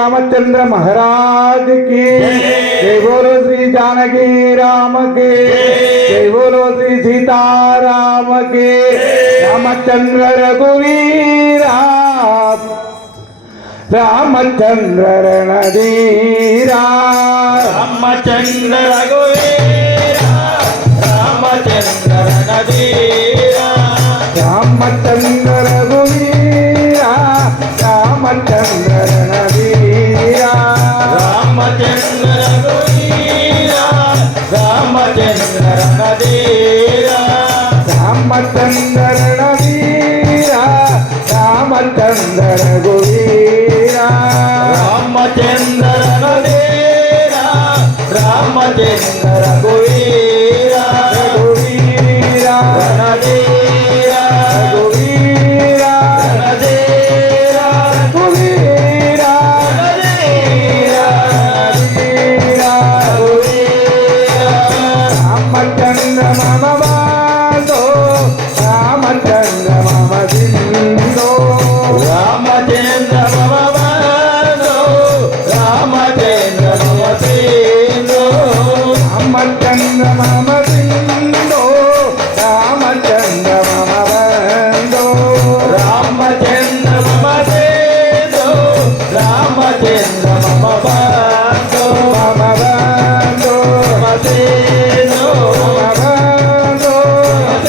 रामचंद्र महाराज की जय बोलो श्री जानकी राम के जय बोलो श्री सीताराम के रामचंद्र रघुवीरा रामचंद्र रणधीरा रामचंद्र रघुवीरा रामचंद्र रणधीरा रामचंद्र रघुवीरा रामचंद्र रणधीरा रामचंद्र रघुवीरा रामचंद्र रणधीरा रामचंद्र रणधीरा रामचंद्र रघुवीरा रामचंद्र रणधीरा रामचंद्र रघुवीरा रघुवीरा रणधीरा रघुवीरा रणधीरा रघुवीरा रघुवीरा रामचंद्र मम बांधो रामचंद्र मम सिंधो रामचंद्र मम बांधो रामचंद्र मम सिंधो रामचंद्र मम सिंधो रामचंद्र मम बंधो रामचंद्र मम सिंधो रामचंद्र मम बांधो मम बंधो मम सिंधो मम बंधो मम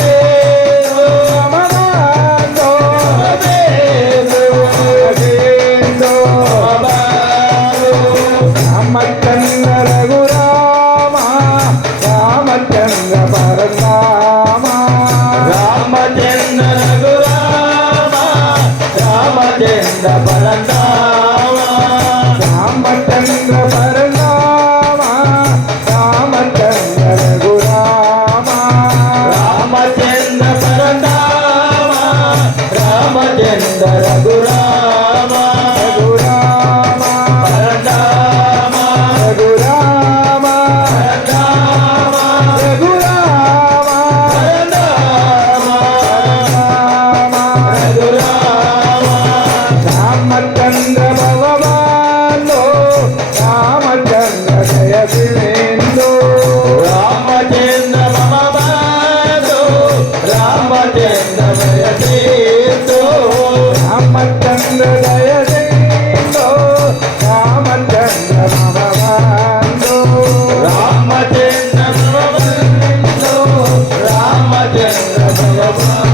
बंधो सिंधो रामचंद्र रघुराम रामचंद्र परशुराम रामचंद्र रघुराम रामचंद्र परशुराम रामचंद्र परशुराम रामचंद्र रघुराम रामचंद्र परशुराम रामचंद्र रघुराम रघुराम परशुराम रघुराम परशुराम रघुराम रामचंद्र भगवानो रामचंद्र जय सिंधु रामचंद्र मम बांधो रामचंद्र जय सिंधु रामचंद्र जय सिंधु रामचंद्र मम बांधो रामचंद्र मम बांधो रामचंद्र मम बांधो